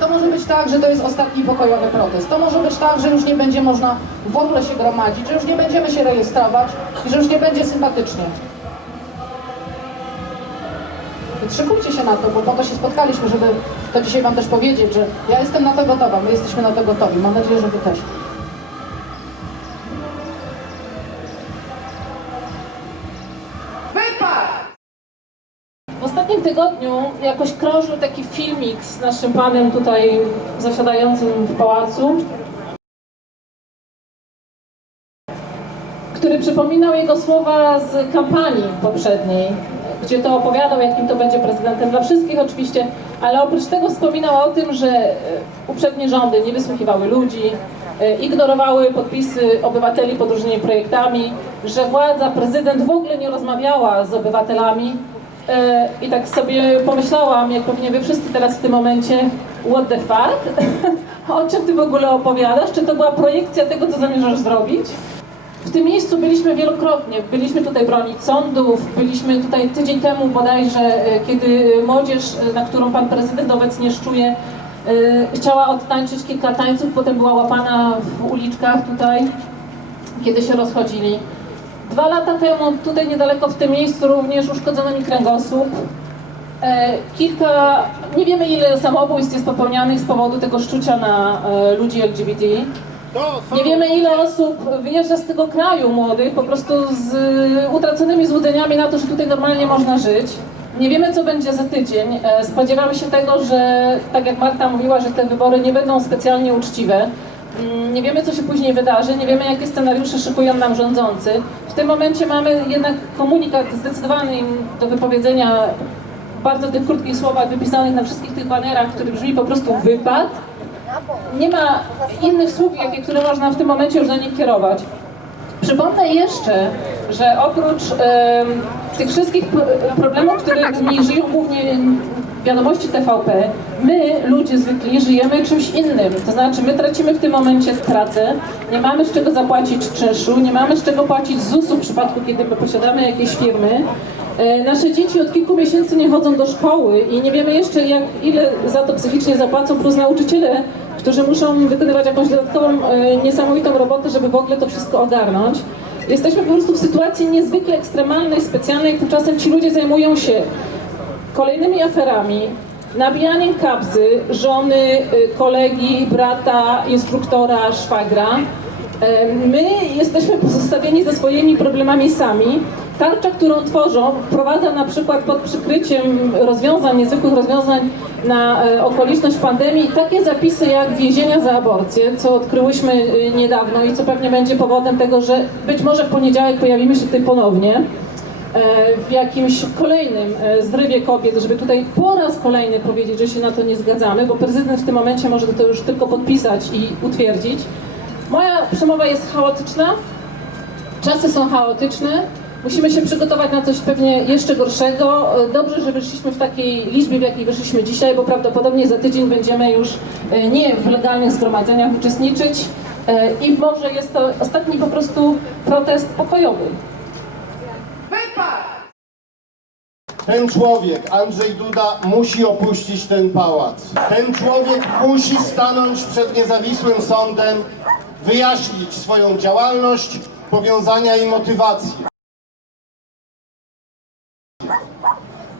To może być tak, że to jest ostatni pokojowy protest. To może być tak, że już nie będzie można w ogóle się gromadzić, że już nie będziemy się rejestrować i że już nie będzie sympatycznie. Więc się na to, bo po to się spotkaliśmy, żeby to dzisiaj Wam też powiedzieć, że ja jestem na to gotowa, my jesteśmy na to gotowi. Mam nadzieję, że Wy też. Jakoś krążył taki filmik z naszym panem tutaj zasiadającym w pałacu, który przypominał jego słowa z kampanii poprzedniej, gdzie to opowiadał, jakim to będzie prezydentem. Dla wszystkich oczywiście, ale oprócz tego wspominał o tym, że e, uprzednie rządy nie wysłuchiwały ludzi, e, ignorowały podpisy obywateli pod różnymi projektami, że władza, prezydent w ogóle nie rozmawiała z obywatelami, I tak sobie pomyślałam, jak pewnie wy wszyscy teraz w tym momencie, what the fuck? o czym ty w ogóle opowiadasz? Czy to była projekcja tego, co zamierzasz zrobić? W tym miejscu byliśmy wielokrotnie. Byliśmy tutaj bronić sądów, byliśmy tutaj tydzień temu bodajże, e, kiedy młodzież, e, na którą pan prezydent obecnie szczuje, e, chciała odtańczyć kilka tańców, potem była łapana w uliczkach tutaj, kiedy się rozchodzili. Dwa lata temu tutaj niedaleko w tym miejscu również uszkodzono mi kręgosłup. E, Kilka, nie wiemy ile samobójstw jest popełnianych z powodu tego szczucia na e, ludzi LGBT. Nie wiemy ile osób wyjeżdża z tego kraju młodych po prostu z e, utraconymi złudzeniami na to, że tutaj normalnie można żyć. Nie wiemy co będzie za tydzień. E, Spodziewamy się tego, że tak jak Marta mówiła, że te wybory nie będą specjalnie uczciwe. Mm, Nie wiemy, co się później wydarzy, nie wiemy, jakie scenariusze szykują nam rządzący. W tym momencie mamy jednak komunikat zdecydowany im do wypowiedzenia bardzo tych krótkich słowach wypisanych na wszystkich tych banerach, który brzmi po prostu wypad. Nie ma innych słów, jakie, które można w tym momencie już do nich kierować. Przypomnę jeszcze, że oprócz tych wszystkich pro- problemów, którymi żyją głównie wiadomości TVP, my, ludzie zwykli, żyjemy czymś innym. To znaczy, my tracimy w tym momencie pracę, nie mamy z czego zapłacić czynszu, nie mamy z czego płacić ZUS-u w przypadku, kiedy my posiadamy jakieś firmy. E, Nasze dzieci od kilku miesięcy nie chodzą do szkoły i nie wiemy jeszcze, jak, ile za to psychicznie zapłacą, plus nauczyciele, którzy muszą wykonywać jakąś dodatkową, e, niesamowitą robotę, żeby w ogóle to wszystko ogarnąć. Jesteśmy po prostu w sytuacji niezwykle ekstremalnej, specjalnej, tymczasem ci ludzie zajmują się kolejnymi aferami, nabijaniem kapsy żony, y, kolegi, brata, instruktora, szwagra. My jesteśmy pozostawieni ze swoimi problemami sami. Tarcza, którą tworzą, wprowadza na przykład pod przykryciem rozwiązań, niezwykłych rozwiązań na e, okoliczność pandemii takie zapisy jak więzienia za aborcję, co odkryłyśmy y, niedawno i co pewnie będzie powodem tego, że być może w poniedziałek pojawimy się tutaj ponownie w jakimś kolejnym e, zrywie kobiet, żeby tutaj po raz kolejny powiedzieć, że się na to nie zgadzamy, bo prezydent w tym momencie może to już tylko podpisać i utwierdzić. Moja przemowa jest chaotyczna, czasy są chaotyczne, musimy się przygotować na coś pewnie jeszcze gorszego. E, Dobrze, że wyszliśmy w takiej liczbie, w jakiej wyszliśmy dzisiaj, bo prawdopodobnie za tydzień będziemy już e, nie w legalnych zgromadzeniach uczestniczyć i może jest to ostatni po prostu protest pokojowy. Ten człowiek, Andrzej Duda, musi opuścić ten pałac. Ten człowiek musi stanąć przed niezawisłym sądem, wyjaśnić swoją działalność, powiązania i motywacje.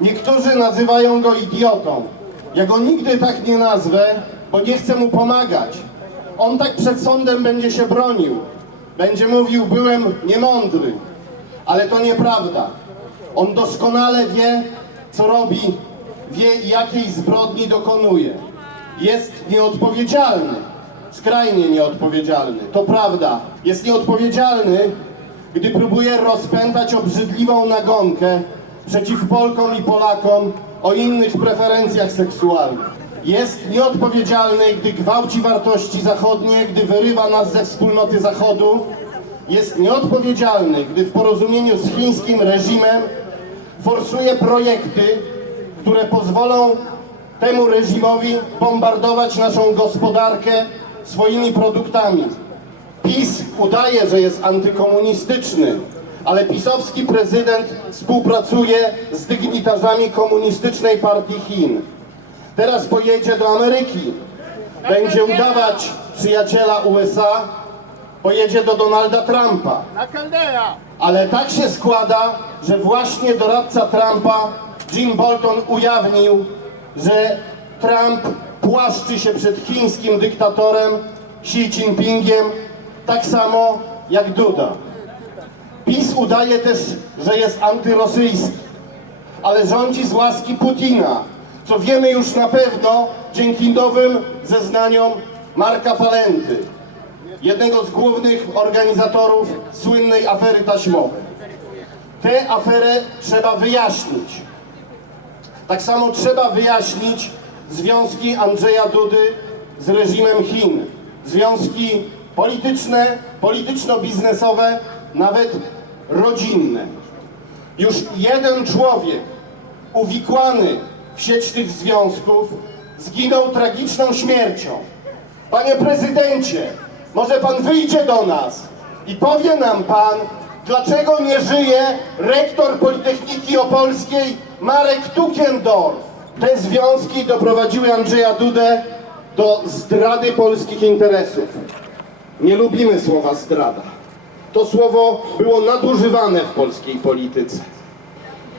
Niektórzy nazywają go idiotą. Ja go nigdy tak nie nazwę, bo nie chcę mu pomagać. On tak przed sądem będzie się bronił. Będzie mówił, byłem niemądry. Ale to nieprawda. On doskonale wie, co robi, wie, jakiej zbrodni dokonuje. Jest nieodpowiedzialny, skrajnie nieodpowiedzialny. To prawda. Jest nieodpowiedzialny, gdy próbuje rozpętać obrzydliwą nagonkę przeciw Polkom i Polakom o innych preferencjach seksualnych. Jest nieodpowiedzialny, gdy gwałci wartości zachodnie, gdy wyrywa nas ze wspólnoty Zachodu. Jest nieodpowiedzialny, gdy w porozumieniu z chińskim reżimem forsuje projekty, które pozwolą temu reżimowi bombardować naszą gospodarkę swoimi produktami. PiS udaje, że jest antykomunistyczny, ale pisowski prezydent współpracuje z dygnitarzami komunistycznej partii Chin. Teraz pojedzie do Ameryki. Będzie udawać przyjaciela USA. Pojedzie do Donalda Trumpa. Caldera! Ale tak się składa, że właśnie doradca Trumpa, Jim Bolton, ujawnił, że Trump płaszczy się przed chińskim dyktatorem Xi Jinpingiem, tak samo jak Duda. PiS udaje też, że jest antyrosyjski, ale rządzi z łaski Putina, co wiemy już na pewno dzięki nowym zeznaniom Marka Falenty, jednego z głównych organizatorów słynnej afery taśmowej. Tę aferę trzeba wyjaśnić. Tak samo trzeba wyjaśnić związki Andrzeja Dudy z reżimem Chin. Związki polityczne, polityczno-biznesowe, nawet rodzinne. Już jeden człowiek uwikłany w sieć tych związków zginął tragiczną śmiercią. Panie prezydencie, może pan wyjdzie do nas i powie nam pan, dlaczego nie żyje rektor Politechniki Opolskiej Marek Tukendorf. Te związki doprowadziły Andrzeja Dudę do zdrady polskich interesów. Nie lubimy słowa zdrada. To słowo było nadużywane w polskiej polityce.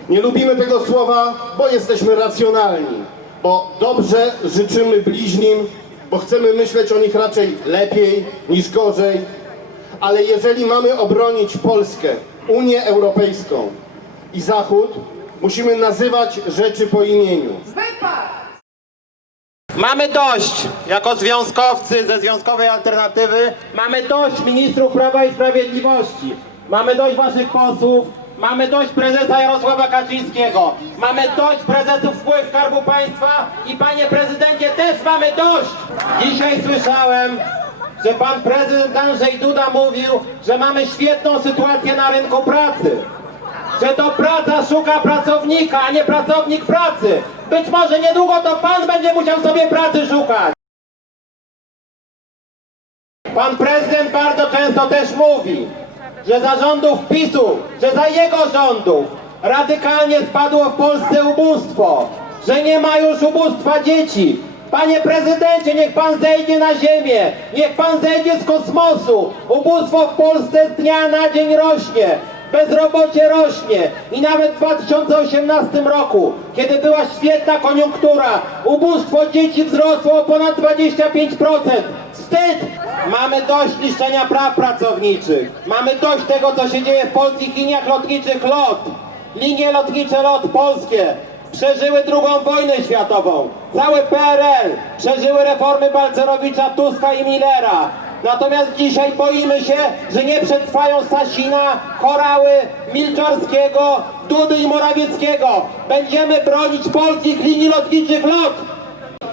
Nie lubimy tego słowa, bo jesteśmy racjonalni, bo dobrze życzymy bliźnim, bo chcemy myśleć o nich raczej lepiej niż gorzej. Ale jeżeli mamy obronić Polskę, Unię Europejską i Zachód, musimy nazywać rzeczy po imieniu. Mamy dość, jako związkowcy ze Związkowej Alternatywy, mamy dość ministrów Prawa i Sprawiedliwości, mamy dość waszych posłów, mamy dość prezesa Jarosława Kaczyńskiego, mamy dość prezesów spółek Skarbu Państwa i panie prezydencie też mamy dość! Dzisiaj słyszałem, że pan prezydent Andrzej Duda mówił, że mamy świetną sytuację na rynku pracy że to praca szuka pracownika, a nie pracownik pracy. Być może niedługo to pan będzie musiał sobie pracy szukać. Pan prezydent bardzo często też mówi, że za rządów PiSu, że za jego rządów radykalnie spadło w Polsce ubóstwo, że nie ma już ubóstwa dzieci. Panie prezydencie, niech pan zejdzie na ziemię, niech pan zejdzie z kosmosu. Ubóstwo w Polsce z dnia na dzień rośnie. Bezrobocie rośnie i nawet w 2018 roku, kiedy była świetna koniunktura, ubóstwo dzieci wzrosło o ponad 25%. Wstyd! Mamy dość niszczenia praw pracowniczych. Mamy dość tego, co się dzieje w polskich liniach lotniczych LOT. Linie lotnicze LOT polskie przeżyły drugą wojnę światową. Cały PRL przeżyły reformy Balcerowicza, Tuska i Millera. Natomiast dzisiaj boimy się, że nie przetrwają Sasina, Chorały, Milczarskiego, Dudy i Morawieckiego. Będziemy bronić polskich linii lotniczych LOT.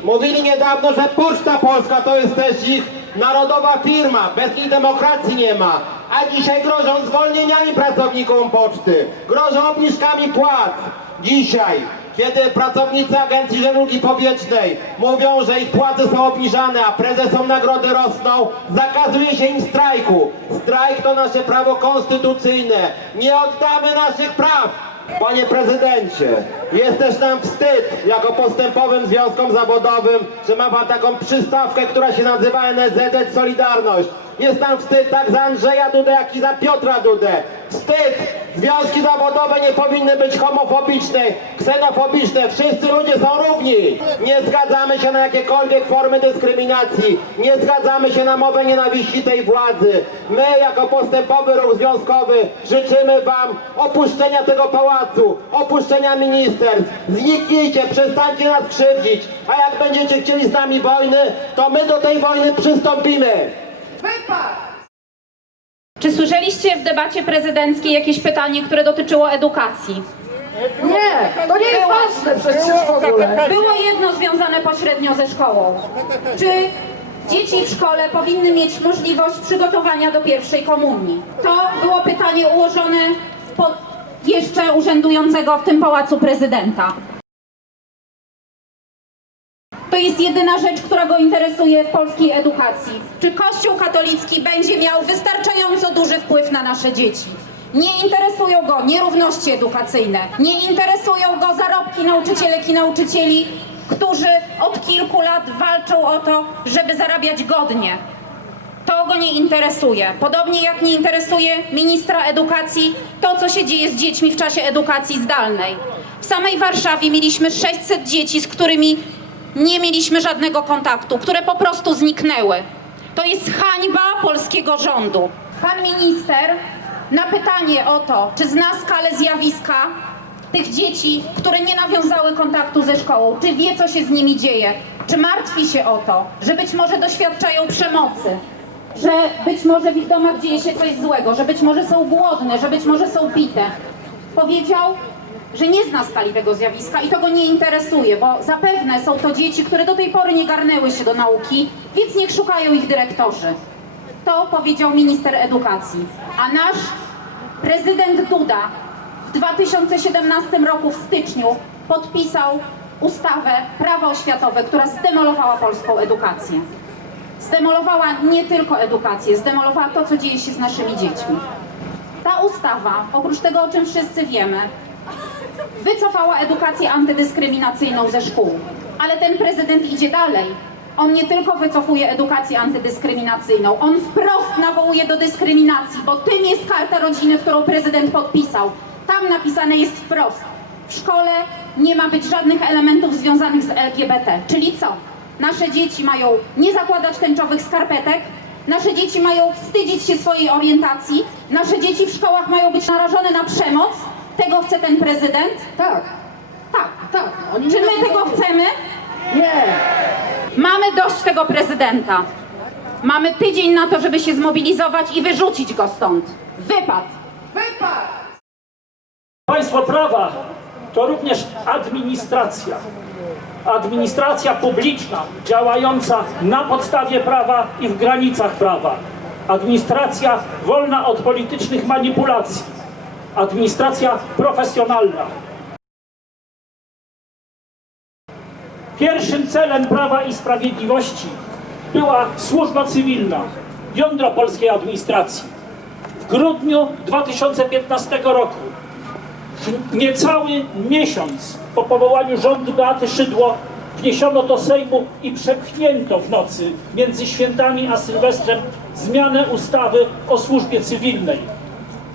Mówili niedawno, że Poczta Polska to jest też ich narodowa firma, bez niej demokracji nie ma. A dzisiaj grożą zwolnieniami pracownikom poczty, grożą obniżkami płac. Dzisiaj, kiedy pracownicy Agencji Żeglugi Powietrznej mówią, że ich płace są obniżane, a prezesom nagrody rosną, zakazuje się im strajku. Strajk to nasze prawo konstytucyjne. Nie oddamy naszych praw. Panie prezydencie, jest też nam wstyd jako postępowym związkom zawodowym, że ma pan taką przystawkę, która się nazywa NSZZ Solidarność. Jest nam wstyd tak za Andrzeja Dudę, jak i za Piotra Dudę. Wstyd! Związki zawodowe nie powinny być homofobiczne, ksenofobiczne. Wszyscy ludzie są równi. Nie zgadzamy się na jakiekolwiek formy dyskryminacji. Nie zgadzamy się na mowę nienawiści tej władzy. My, jako postępowy ruch związkowy, życzymy wam opuszczenia tego pałacu, opuszczenia ministerstw. Zniknijcie, przestańcie nas krzywdzić. A jak będziecie chcieli z nami wojny, to my do tej wojny przystąpimy. Wypad! Czy słyszeliście w debacie prezydenckiej jakieś pytanie, które dotyczyło edukacji? Nie, to nie jest ważne przecież w ogóle. Było jedno związane pośrednio ze szkołą. Czy dzieci w szkole powinny mieć możliwość przygotowania do pierwszej komunii? To było pytanie ułożone po jeszcze urzędującego w tym pałacu prezydenta. Jest jedyna rzecz, która go interesuje w polskiej edukacji. Czy Kościół katolicki będzie miał wystarczająco duży wpływ na nasze dzieci? Nie interesują go nierówności edukacyjne, nie interesują go zarobki nauczycielek i nauczycieli, którzy od kilku lat walczą o to, żeby zarabiać godnie. To go nie interesuje. Podobnie jak nie interesuje ministra edukacji to, co się dzieje z dziećmi w czasie edukacji zdalnej. W samej Warszawie mieliśmy 600 dzieci, z którymi nie mieliśmy żadnego kontaktu, które po prostu zniknęły. To jest hańba polskiego rządu. Pan minister na pytanie o to, czy zna skalę zjawiska tych dzieci, które nie nawiązały kontaktu ze szkołą, czy wie, co się z nimi dzieje, czy martwi się o to, że być może doświadczają przemocy, że być może w ich domach dzieje się coś złego, że być może są głodne, że być może są bite. Powiedział, że nie zna skali tego zjawiska i to go nie interesuje, bo zapewne są to dzieci, które do tej pory nie garnęły się do nauki, więc niech szukają ich dyrektorzy. To powiedział minister edukacji. A nasz prezydent Duda w 2017 roku w styczniu podpisał ustawę prawo oświatowe, która zdemolowała polską edukację. Zdemolowała nie tylko edukację, zdemolowała to, co dzieje się z naszymi dziećmi. Ta ustawa, oprócz tego, o czym wszyscy wiemy, wycofała edukację antydyskryminacyjną ze szkół. Ale ten prezydent idzie dalej. On nie tylko wycofuje edukację antydyskryminacyjną, on wprost nawołuje do dyskryminacji, bo tym jest karta rodziny, którą prezydent podpisał. Tam napisane jest wprost. W szkole nie ma być żadnych elementów związanych z LGBT. Czyli co? Nasze dzieci mają nie zakładać tęczowych skarpetek, nasze dzieci mają wstydzić się swojej orientacji, nasze dzieci w szkołach mają być narażone na przemoc. Tego chce ten prezydent? Tak, Tak. tak. Oni Czy my tego. chcemy? Nie. Mamy dość tego prezydenta. Mamy tydzień na to, żeby się zmobilizować i wyrzucić go stąd. Wypad. Wypad! Państwo prawa to również administracja. Administracja publiczna działająca na podstawie prawa i w granicach prawa. Administracja wolna od politycznych manipulacji. Administracja profesjonalna. Pierwszym celem Prawa i Sprawiedliwości była służba cywilna, jądro polskiej administracji. W grudniu 2015 roku Niecały miesiąc po powołaniu rządu Beaty Szydło wniesiono do Sejmu i przepchnięto w nocy między świętami a Sylwestrem zmianę ustawy o służbie cywilnej,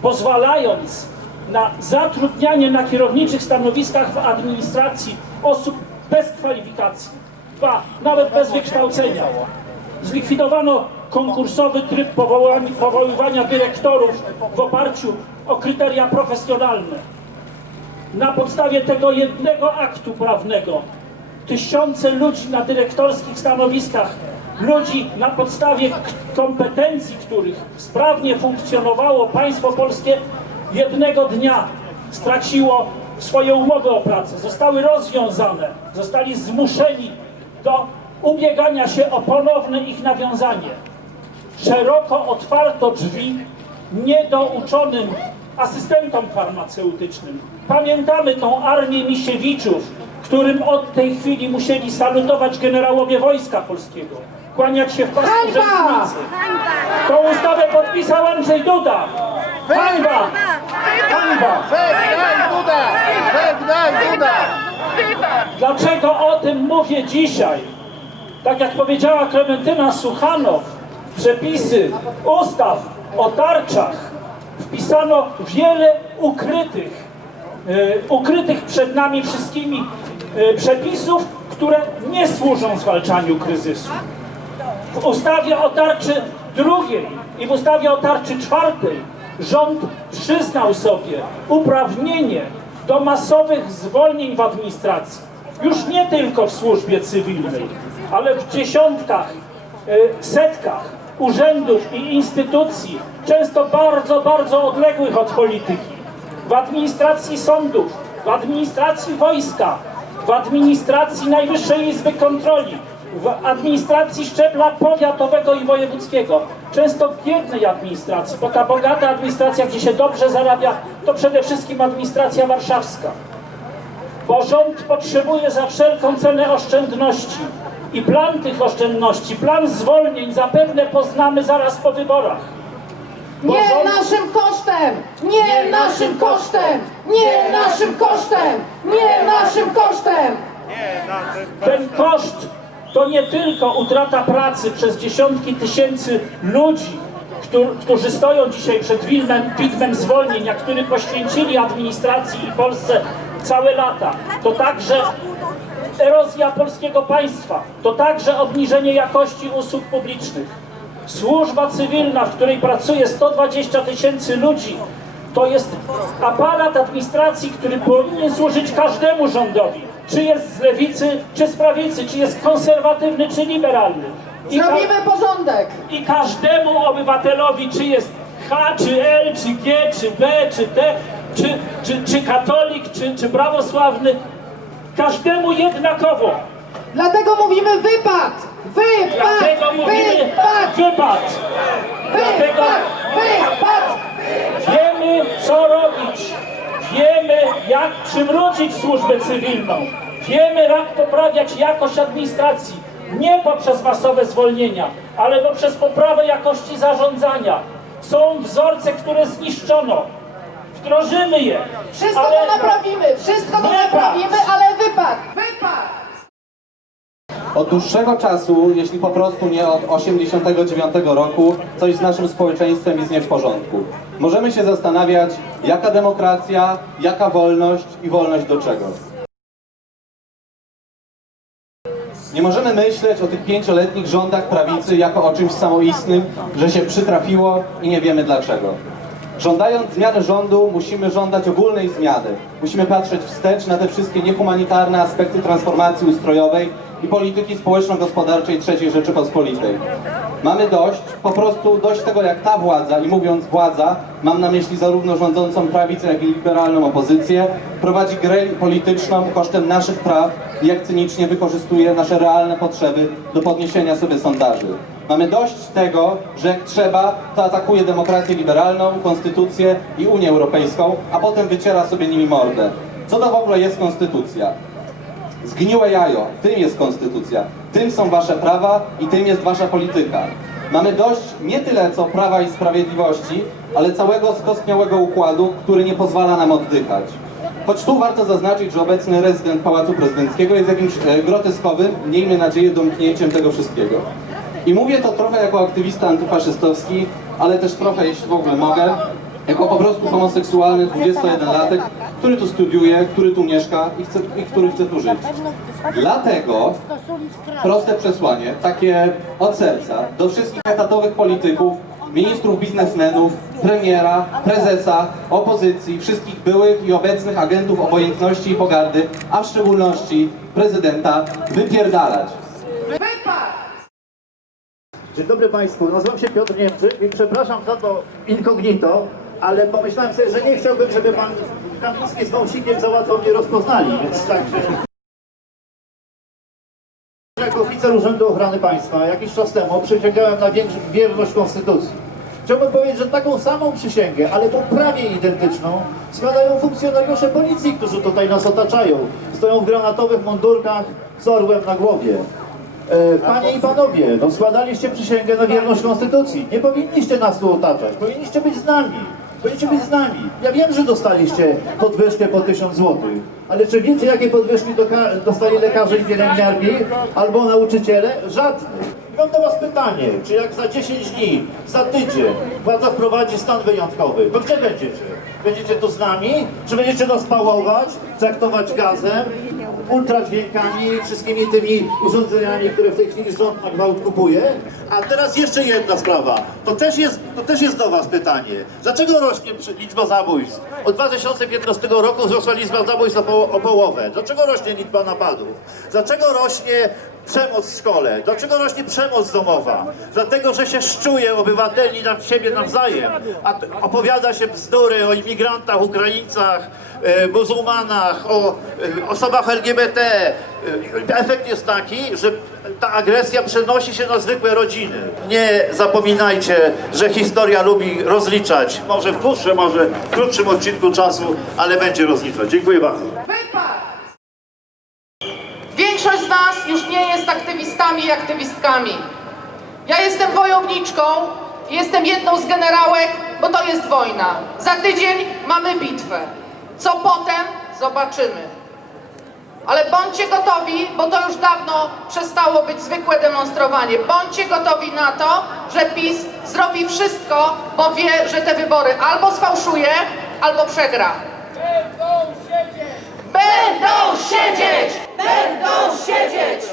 pozwalając na zatrudnianie na kierowniczych stanowiskach w administracji osób bez kwalifikacji, ba, nawet bez wykształcenia. Zlikwidowano konkursowy tryb powoływania dyrektorów w oparciu o kryteria profesjonalne. Na podstawie tego jednego aktu prawnego tysiące ludzi na dyrektorskich stanowiskach, ludzi na podstawie kompetencji, których sprawnie funkcjonowało państwo polskie, jednego dnia straciło swoje umowy o pracę, zostały rozwiązane, zostali zmuszeni do ubiegania się o ponowne ich nawiązanie szeroko otwarto drzwi niedouczonym asystentom farmaceutycznym. Pamiętamy tą armię Misiewiczów, którym od tej chwili musieli salutować generałowie Wojska Polskiego, kłaniać się w pasku Hańba! rzędnicy. Tą ustawę podpisał Andrzej Duda. Hańba! Hańba! Żegnaj Duda! Duda! Dlaczego o tym mówię dzisiaj? Tak jak powiedziała Klementyna Suchanow, przepisy ustaw o tarczach wpisano wiele ukrytych, e, ukrytych przed nami wszystkimi e, przepisów, które nie służą zwalczaniu kryzysu. W ustawie o tarczy drugiej i w ustawie o tarczy czwartej rząd przyznał sobie uprawnienie do masowych zwolnień w administracji. Już nie tylko w służbie cywilnej, ale w dziesiątkach, e, setkach urzędów i instytucji, często bardzo, bardzo odległych od polityki. W administracji sądów, w administracji wojska, w administracji Najwyższej Izby Kontroli, w administracji szczebla powiatowego i wojewódzkiego, często biednej administracji, bo ta bogata administracja, gdzie się dobrze zarabia, to przede wszystkim administracja warszawska. Bo rząd potrzebuje za wszelką cenę oszczędności. I plan tych oszczędności, plan zwolnień zapewne poznamy zaraz po wyborach. Bo Nie rząd- naszym kosztem! Nie naszym kosztem! Nie naszym kosztem! Nie naszym kosztem! Ten koszt to nie tylko utrata pracy przez dziesiątki tysięcy ludzi, któr- którzy stoją dzisiaj przed widmem, widmem zwolnień, a którzy poświęcili administracji i Polsce całe lata. To także erozja polskiego państwa. To także obniżenie jakości usług publicznych. Służba cywilna, w której pracuje 120 tysięcy ludzi, to jest aparat administracji, który powinien służyć każdemu rządowi. Czy jest z lewicy, czy z prawicy, czy jest konserwatywny, czy liberalny. I ka- Zrobimy porządek. i każdemu obywatelowi, czy jest H, czy L, czy G, czy B, czy T, czy, czy, czy katolik, czy, czy prawosławny, każdemu jednakowo. Dlatego mówimy wypad! Wypad! Dlatego mówimy Wypad! wypad. Dlatego Wypad! Wypad! wiemy, co robić. Wiemy, jak przywrócić służbę cywilną. Wiemy, jak poprawiać jakość administracji. Nie poprzez masowe zwolnienia, ale poprzez poprawę jakości zarządzania. Są wzorce, które zniszczono. Wdrożymy je. Wszystko ale to naprawimy! Wszystko to Wypad! naprawimy, ale wypad! Wypad! Od dłuższego czasu, jeśli po prostu nie od 89 roku, coś z naszym społeczeństwem jest nie w porządku. Możemy się zastanawiać, jaka demokracja, jaka wolność i wolność do czego. Nie możemy myśleć o tych pięcioletnich rządach prawicy jako o czymś samoistnym, że się przytrafiło i nie wiemy dlaczego. Żądając zmiany rządu, musimy żądać ogólnej zmiany. Musimy patrzeć wstecz na te wszystkie niehumanitarne aspekty transformacji ustrojowej i polityki społeczno-gospodarczej III Rzeczypospolitej. Mamy dość, po prostu dość tego, jak ta władza, i mówiąc władza, mam na myśli zarówno rządzącą prawicę, jak i liberalną opozycję, prowadzi grę polityczną kosztem naszych praw i jak cynicznie wykorzystuje nasze realne potrzeby do podniesienia sobie sondaży. Mamy dość tego, że jak trzeba, to atakuje demokrację liberalną, konstytucję i Unię Europejską, a potem wyciera sobie nimi mordę. Co to w ogóle jest konstytucja? Zgniłe jajo, tym jest konstytucja, tym są wasze prawa i tym jest wasza polityka. Mamy dość nie tyle co prawa i sprawiedliwości, ale całego skostniałego układu, który nie pozwala nam oddychać. Choć tu warto zaznaczyć, że obecny rezydent Pałacu Prezydenckiego jest jakimś e, groteskowym, miejmy nadzieję, domknięciem tego wszystkiego. I mówię to trochę jako aktywista antyfaszystowski, ale też trochę, jeśli w ogóle mogę, jako po prostu homoseksualny 21-latek, który tu studiuje, który tu mieszka i, chce, i który chce tu żyć. Dlatego proste przesłanie, takie od serca, do wszystkich etatowych polityków, ministrów, biznesmenów, premiera, prezesa, opozycji, wszystkich byłych i obecnych agentów obojętności i pogardy, a w szczególności prezydenta, wypierdalać. Dzień dobry Państwu, nazywam się Piotr Niemczyk i przepraszam za to incognito, ale pomyślałem sobie, że nie chciałbym, żeby Pan Kamiński z Wąsikiem za łatwo mnie rozpoznali, więc tak się... Jako oficer Urzędu Ochrony Państwa jakiś czas temu przysięgałem na wierność Konstytucji. Chciałbym powiedzieć, że taką samą przysięgę, ale po prawie identyczną, składają funkcjonariusze policji, którzy tutaj nas otaczają. Stoją w granatowych mundurkach z orłem na głowie. E, Panie i panowie, no składaliście przysięgę na wierność Konstytucji. Nie powinniście nas tu otaczać, powinniście być z nami. Powinniście być z nami. Ja wiem, że dostaliście podwyżkę po 1000 zł, ale czy wiecie, jakie podwyżki dostali lekarze i pielęgniarki albo nauczyciele? Żadnych. Mam do Was pytanie, czy jak za 10 dni, za tydzień władza wprowadzi stan wyjątkowy, to gdzie będziecie? Będziecie tu z nami? Czy będziecie nas pałować, traktować gazem, ultradźwiękami, wszystkimi tymi urządzeniami, które w tej chwili rząd na gwałt kupuje? A teraz jeszcze jedna sprawa. To też jest, to też jest do Was pytanie. Dlaczego rośnie liczba zabójstw? Od 2015 roku wzrosła liczba zabójstw o połowę. Dlaczego rośnie liczba napadów? Dlaczego rośnie przemoc w szkole? Dlaczego rośnie przemoc domowa? Dlatego, że się szczuje obywateli na siebie nawzajem, a opowiada się bzdury o imigrantach, Ukraińcach, e, muzułmanach, o e, osobach LGBT. E, Efekt jest taki, że ta agresja przenosi się na zwykłe rodziny. Nie zapominajcie, że historia lubi rozliczać. Może w dłuższym, może w krótszym odcinku czasu, ale będzie rozliczać. Dziękuję bardzo. Wypad! Większość z nas już nie jest aktywistami i aktywistkami. Ja jestem wojowniczką, jestem jedną z generałek, bo to jest wojna. Za tydzień mamy bitwę. Co potem? Zobaczymy. Ale bądźcie gotowi, bo to już to przestało być zwykłe demonstrowanie. Bądźcie gotowi na to, że PiS zrobi wszystko, bo wie, że te wybory albo sfałszuje, albo przegra. Będą siedzieć! Będą siedzieć! Będą siedzieć!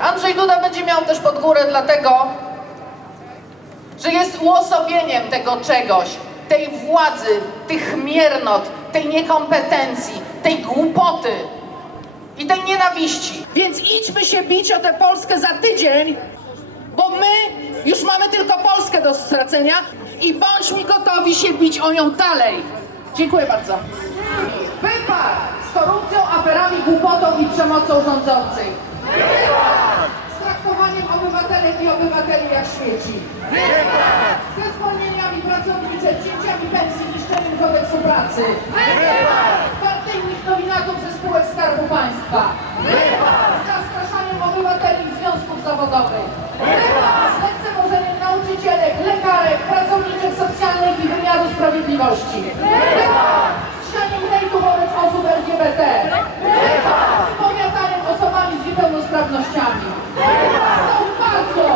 Andrzej Duda będzie miał też pod górę dlatego, że jest uosobieniem tego czegoś, tej władzy, tych miernot, tej niekompetencji, tej głupoty i tej nienawiści. Więc idźmy się bić o tę Polskę za tydzień, bo my już mamy tylko Polskę do stracenia i bądźmy gotowi się bić o nią dalej. Dziękuję bardzo. Wypad z korupcją, aferami, głupotą i przemocą rządzących. Z traktowaniem obywatelek i obywateli jak śmieci. Ze zwolnieniami pracownicze, cięciami pensji, niszczeniem kodeksu pracy. Partyjnych nominatów ze spółek Skarbu Państwa. Z zastraszaniem obywateli i związków zawodowych. Z lekceważeniem nauczycielek, lekarek, pracowniczych socjalnych i wymiaru sprawiedliwości strachu wobec osób LGBT. Z powiataniem osobami z niepełnosprawnościami. Z tą partią.